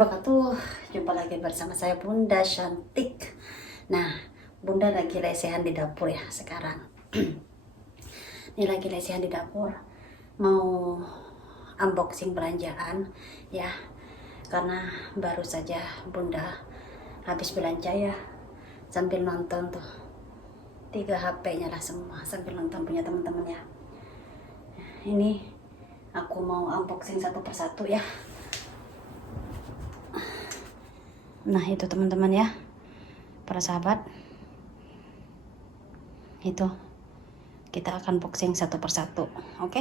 wabarakatuh. Jumpa lagi bersama saya Bunda Cantik. Nah, Bunda lagi lesehan di dapur ya sekarang. Ini lagi lesehan di dapur, mau unboxing belanjaan ya, karena baru saja Bunda habis belanja ya, sambil nonton tuh 3 HP nyala semua sambil nonton punya teman-teman ya. Ini aku mau unboxing satu persatu ya. Nah itu teman-teman ya, para sahabat, itu kita akan unboxing satu persatu, oke?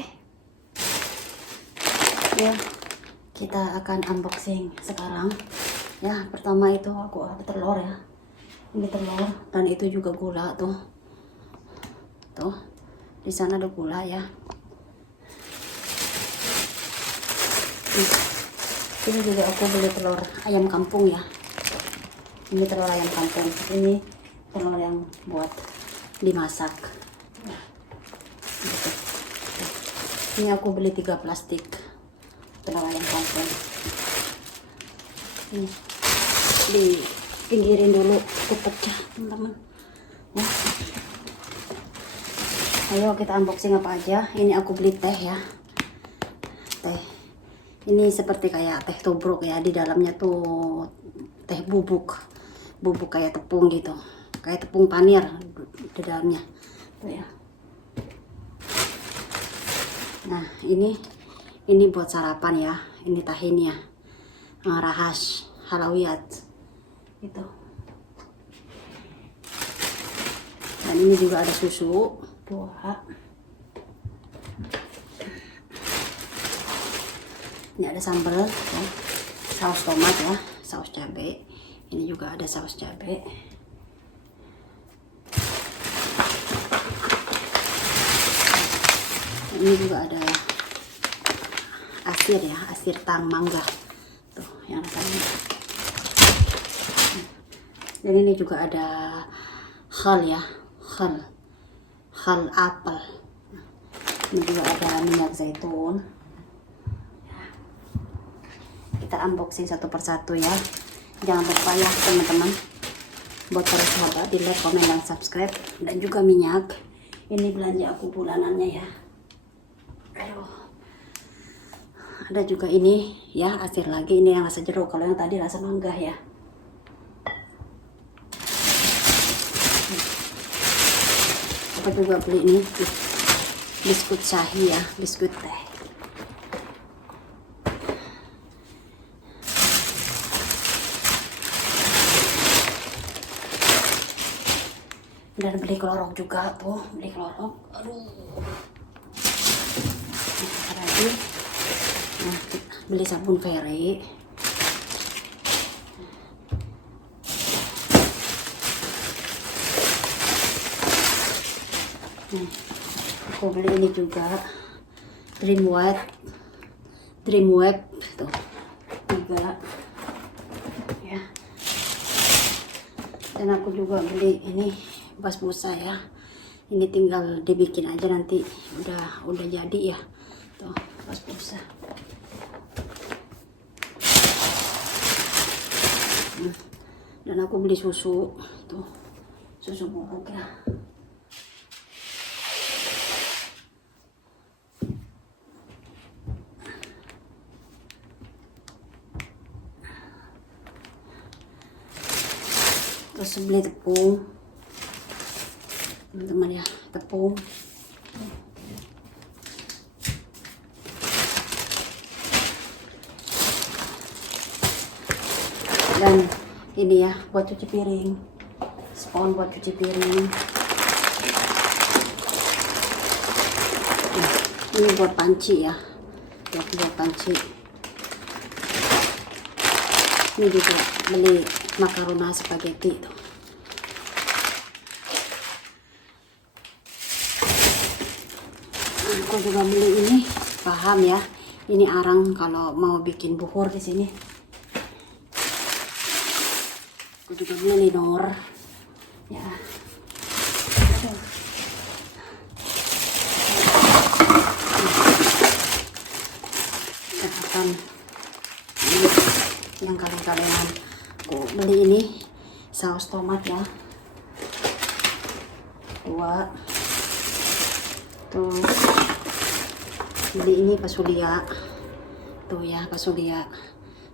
Ya, kita akan unboxing sekarang ya. Pertama itu aku ada telur ya, ini telur, dan itu juga gula tuh di sana ada gula ya. Ini juga aku beli telur ayam kampung ya. Ini telur ayam kampung, ini telur yang buat dimasak. Gitu. Ini aku beli 3 plastik telur ayam kampung. Ini dipinggirin dulu, pecah teman-teman. Ya. Ayo kita unboxing apa aja. Ini aku beli teh ya, teh. Ini seperti kayak teh tubruk ya, di dalamnya tuh teh bubuk kayak tepung gitu, kayak tepung panir di dalamnya tuh ya. Nah ini buat sarapan ya, ini tahin ya, rahas halawiyat itu. Dan ini juga ada susu 2. Ini ada sambal ya, saus tomat ya, saus cabai. Ini juga ada saus cabai. Ini juga ada asir ya, asir tang mangga tuh yang rasanya. Dan ini juga ada khal ya, khal apel. Ini juga ada minyak zaitun. Kita unboxing satu persatu ya. Jangan lupa ya teman-teman, buat para sahabat di like, komen, dan subscribe. Dan juga minyak. Ini belanja aku bulanannya ya. Aduh. Ada juga ini ya, asir lagi. Ini yang rasa jeruk, kalau yang tadi rasa mangga ya. Aku juga beli ini biskuit shahi ya, biskuit teh. Dan beli kelorok juga tuh, beli kelorok. Aduh. Nah, lagi. Nah, beli sabun Fairy. Nih, aku beli ini juga, Dream Web tuh 3 ya. Dan aku juga beli ini bas busa ya. Ini tinggal dibikin aja, nanti udah jadi ya. Tuh bas busa. Dan aku beli susu tuh, susu bubuk ya. Terus beli tepung teman-teman ya, tepung. Dan ini ya buat cuci piring, spons buat cuci piring. Nah, ini buat panci ya, buat panci. Ini juga beli makarona spaghetti tuh. Aku juga beli ini, paham ya, ini arang kalau mau bikin buhur di sini. Aku juga beli linor ya. Kita akan yang kalau sekalian aku beli ini saus tomat ya, 2. Tuh beli ini pasulia tuh ya, pasulia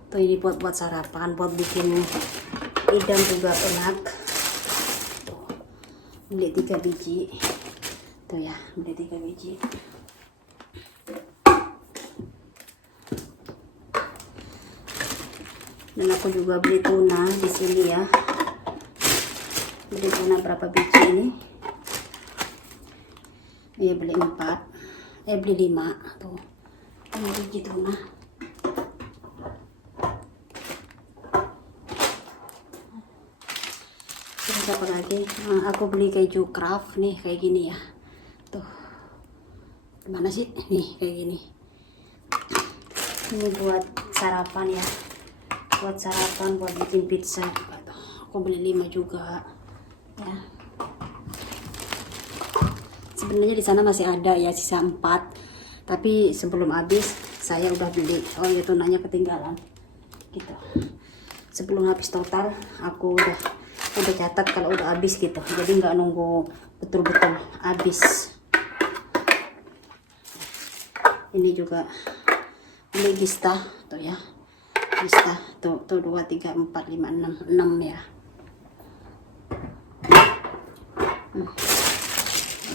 tuh, ini buat sarapan, buat bikin idam juga enak. Tuh beli 3 biji tuh ya, beli 3 biji. Dan aku juga beli tuna di sini ya, beli tuna berapa biji ini, ya beli 4, beli 5 tuh, 5 biji tuna. Terus apa lagi, aku beli keju Kraft nih kayak gini ya, tuh gimana sih nih kayak gini, ini buat sarapan ya, buat sarapan, buat bikin pizza. Aku beli 5 juga ya. Sebenarnya di sana masih ada ya, sisa 4, tapi sebelum habis saya udah beli. Oh ya, tunanya ketinggalan gitu. Sebelum habis total aku udah catat kalau udah habis gitu, jadi nggak nunggu betul-betul habis. Ini juga beli Gista tuh ya, Gista tuh 2, 3, 4, 5, 6 ya.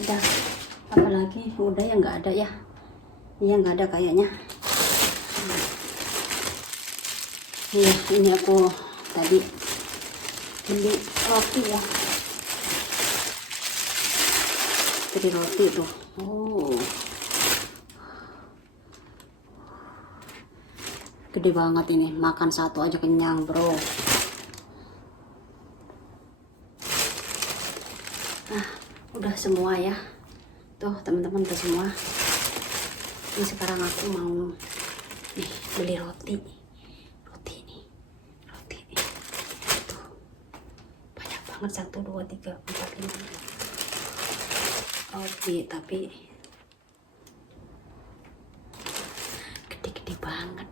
Udah, apalagi udah ya, nggak ada ya, iya nggak ada kayaknya. Iya, ini aku tadi beli roti ya, beli roti tuh. Oh, gede banget ini, makan satu aja kenyang bro. Nah, udah semua ya tuh teman-teman, udah semua. Ini sekarang aku mau nih beli roti ini tuh, banyak banget, 1, 2, 3, 4, 5 roti, tapi gede-gede banget,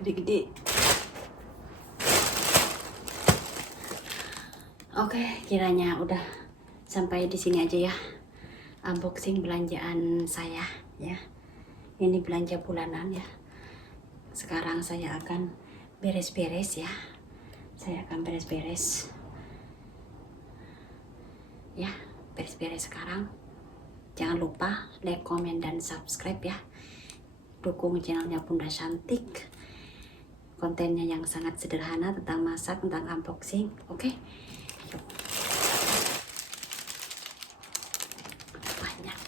gede-gede. Oke, kiranya udah sampai di sini aja ya unboxing belanjaan saya ya. Ini belanja bulanan ya. Sekarang saya akan beres-beres ya. Saya akan beres-beres ya, beres-beres sekarang. Jangan lupa like, komen, dan subscribe ya. Dukung channelnya Bunda Cantik. Kontennya yang sangat sederhana tentang masak, tentang unboxing. Oke? Yuk. Banyak.